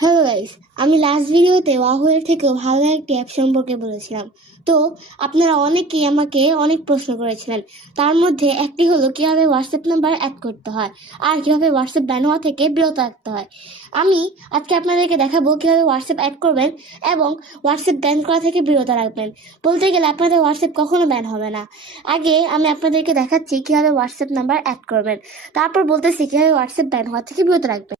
Hello guys, আমি last ভিডিওতে ওয়াহুয়ের থেকেও ভালো একটি অ্যাপ সম্পর্কে বলেছিলাম। তো আপনারা অনেকেই আমাকে অনেক প্রশ্ন করেছিলেন। তার মধ্যে একটি হলো কিভাবে হোয়াটসঅ্যাপ নাম্বার অ্যাড করতে হয় আর কিভাবে হোয়াটসঅ্যাপ ব্যান হওয়া থেকে বিরত রাখতে হয়। আমি আজকে আপনাদেরকে দেখাবো কিভাবে হোয়াটসঅ্যাপ অ্যাড করবেন এবং হোয়াটসঅ্যাপ ব্যান করা থেকে বিরত রাখবেন। বলতে গেলে আপনাদের হোয়াটসঅ্যাপ কখনো ব্যান হবে না। আগে আমি আপনাদেরকে দেখাচ্ছি কিভাবে হোয়াটসঅ্যাপ নাম্বার অ্যাড করবেন, তারপর বলতেছি কিভাবে হোয়াটসঅ্যাপ ব্যান হওয়া থেকে বিরত রাখবেন।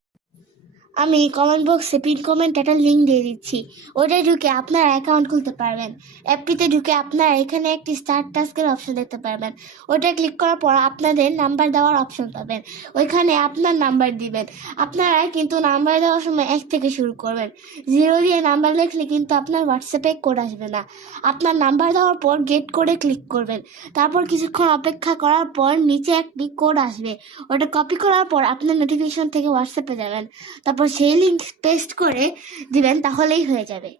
আমি কমেন্ট বক্সে পিন কমেন্ট একটা লিঙ্ক দিয়ে দিচ্ছি, ওটায় ঢুকে আপনারা অ্যাকাউন্ট খুলতে পারবেন। অ্যাপটিতে ঢুকে আপনারা এখানে একটি স্টার্ট টাস্কের অপশন দেখতে পারবেন। ওটা ক্লিক করার পর আপনাদের নাম্বার দেওয়ার অপশন পাবেন, ওইখানে আপনার নাম্বার দিবেন। আপনারা কিন্তু নাম্বার দেওয়ার সময় 1 থেকে শুরু করবেন। 0 দিয়ে নাম্বার লিখলে কিন্তু আপনার হোয়াটসঅ্যাপে কোড আসবে না। আপনার নাম্বার দেওয়ার পর গেট কোডে ক্লিক করবেন। তারপর কিছুক্ষণ অপেক্ষা করার পর নিচে একটি কোড আসবে, ওটা কপি করার পর আপনার নোটিফিকেশন থেকে হোয়াটসঅ্যাপে যাবেন। তারপর সেই লিঙ্ক পেস্ট করে দিবেন, তাহলেই হয়ে যাবে।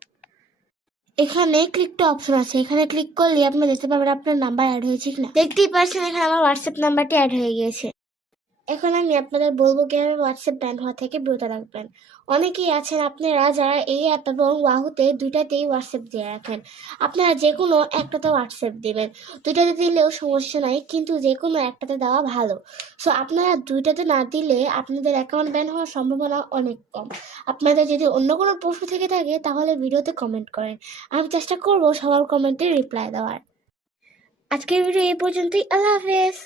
এখানে ক্লিক টু অপশন আছে, এখানে ক্লিক করলে আপনি দেখতে পাবেন আপনার নাম্বার অ্যাড হয়েছে কিনা। দেখতেই পাচ্ছেন এখানে আমার হোয়াটসঅ্যাপ নাম্বারটি অ্যাড হয়ে গিয়েছে। এখন আমি আপনাদের বলবো কিভাবে হোয়াটসঅ্যাপ ব্যান হওয়া থেকে বিরত রাখবেন। অনেকেই আছেন আপনারা যারা এই অ্যাপ এবং ওয়াহুতে দুইটাতেই হোয়াটসঅ্যাপ দিয়ে রাখেন। আপনারা যে কোনো একটাতে হোয়াটসঅ্যাপ দিবেন, দুইটাতে দিলেও সমস্যা নাই, কিন্তু যে কোনো একটাতে দেওয়া ভালো। সো আপনারা দুইটাতে না দিলে আপনাদের অ্যাকাউন্ট ব্যান হওয়ার সম্ভাবনা অনেক কম। আপনাদের যদি অন্য কোনো প্রশ্ন থেকে থাকে তাহলে ভিডিওতে কমেন্ট করেন, আমি চেষ্টা করবো সবার কমেন্টে রিপ্লাই দেওয়ার। আজকের ভিডিও এই পর্যন্তই। আল্লাহ হাফেজ।